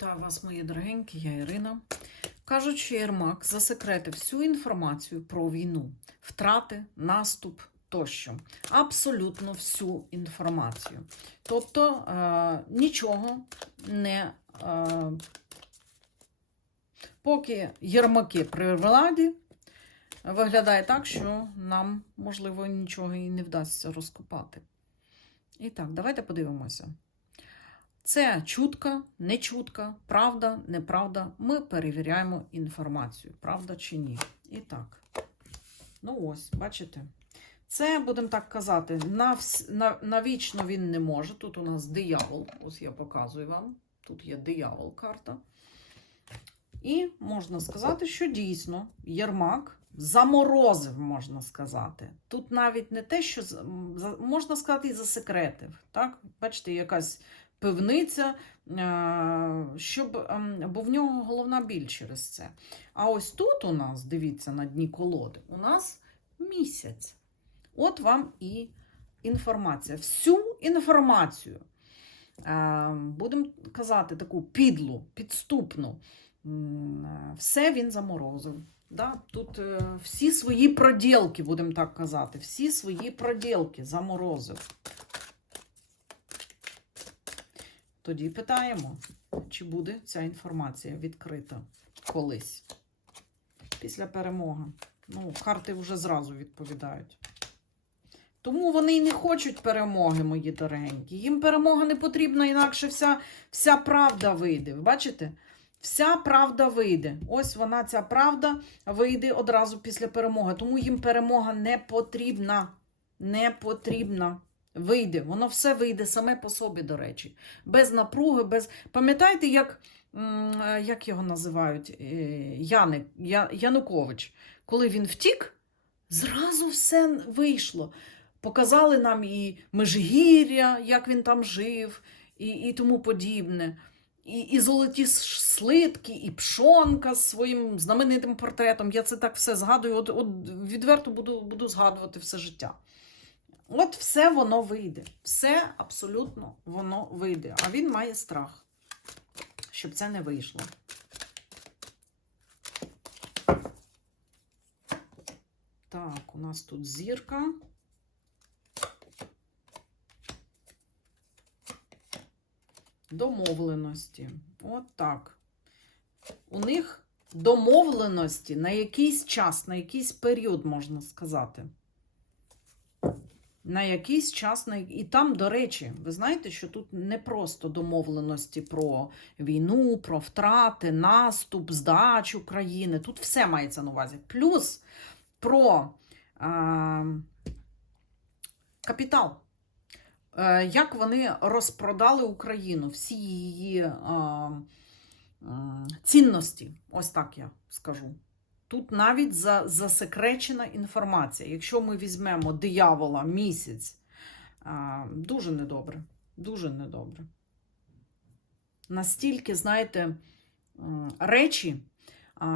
Вітаю вас, мої дорогенькі, я Ірина. Кажуть, що Єрмак засекретив всю інформацію про війну, втрати, наступ тощо. Абсолютно всю інформацію. Тобто е, нічого не. Е, поки Єрмаки при владі, виглядає так, що нам, можливо, нічого і не вдасться розкопати. І так, давайте подивимося. Це чутка, не чутка, правда, неправда. Ми перевіряємо інформацію, правда чи ні. І так. Ну ось, бачите. Це, будемо так казати, навічно він не може. Тут у нас диявол. Ось я показую вам. Тут є диявол карта. І можна сказати, що дійсно Єрмак заморозив, можна сказати. Тут навіть не те, що можна сказати, і засекретив. Так? Бачите, якась пивниця, е, щоб, ем, бо в нього головна біль через це. А ось тут у нас, дивіться, на дні колоди, у нас місяць. От вам і інформація. Всю інформацію, е, будемо казати, таку підлу, підступну, е, все він заморозив. Да? Тут всі свої проділки, будемо так казати, всі свої проділки заморозив. Тоді питаємо, чи буде ця інформація відкрита колись після перемоги. Ну, карти вже зразу відповідають. Тому вони і не хочуть перемоги, мої дорогенькі. Їм перемога не потрібна, інакше вся, вся правда вийде. Ви бачите? Вся правда вийде. Ось вона, ця правда, вийде одразу після перемоги. Тому їм перемога не потрібна. Не потрібна. Вийде. Воно все вийде саме по собі, до речі. Без напруги, без. Пам'ятаєте, як, е, як його називають? Е, Яник, Я, Янукович. Коли він втік, зразу все вийшло. Показали нам і Межгір'я, як він там жив, і, і тому подібне. І, і золоті слитки, і пшонка з своїм знаменитим портретом. Я це так все згадую. От, от відверто буду, буду згадувати все життя. От все воно вийде. Все абсолютно воно вийде. А він має страх, щоб це не вийшло. Так, у нас тут зірка. Домовленості. От так. У них домовленості на якийсь час, на якийсь період, можна сказати. На якийсь час, на... і там, до речі, ви знаєте, що тут не просто домовленості про війну, про втрати, наступ, здачу країни. Тут все мається на увазі. Плюс про а, капітал. Е, Як вони розпродали Україну, всі її а, м, цінності, ось так я скажу. Тут навіть за, засекречена інформація. Якщо ми візьмемо диявола місяць, дуже недобре. Дуже недобре. Настільки, знаєте, речі,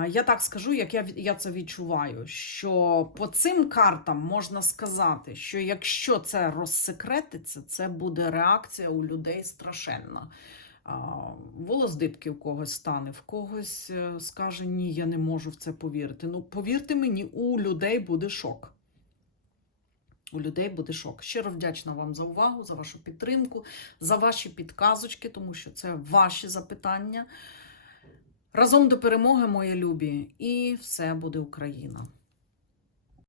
я так скажу, як я, я це відчуваю, що по цим картам можна сказати, що якщо це розсекретиться, це буде реакція у людей страшенна. Волос дибки у когось стане, в когось е, скаже ні, я не можу в це повірити. Ну, повірте мені, у людей буде шок. У людей буде шок. Щиро вдячна вам за увагу, за вашу підтримку, за ваші підказочки, тому що це ваші запитання. Разом до перемоги, мої любі, і все буде Україна.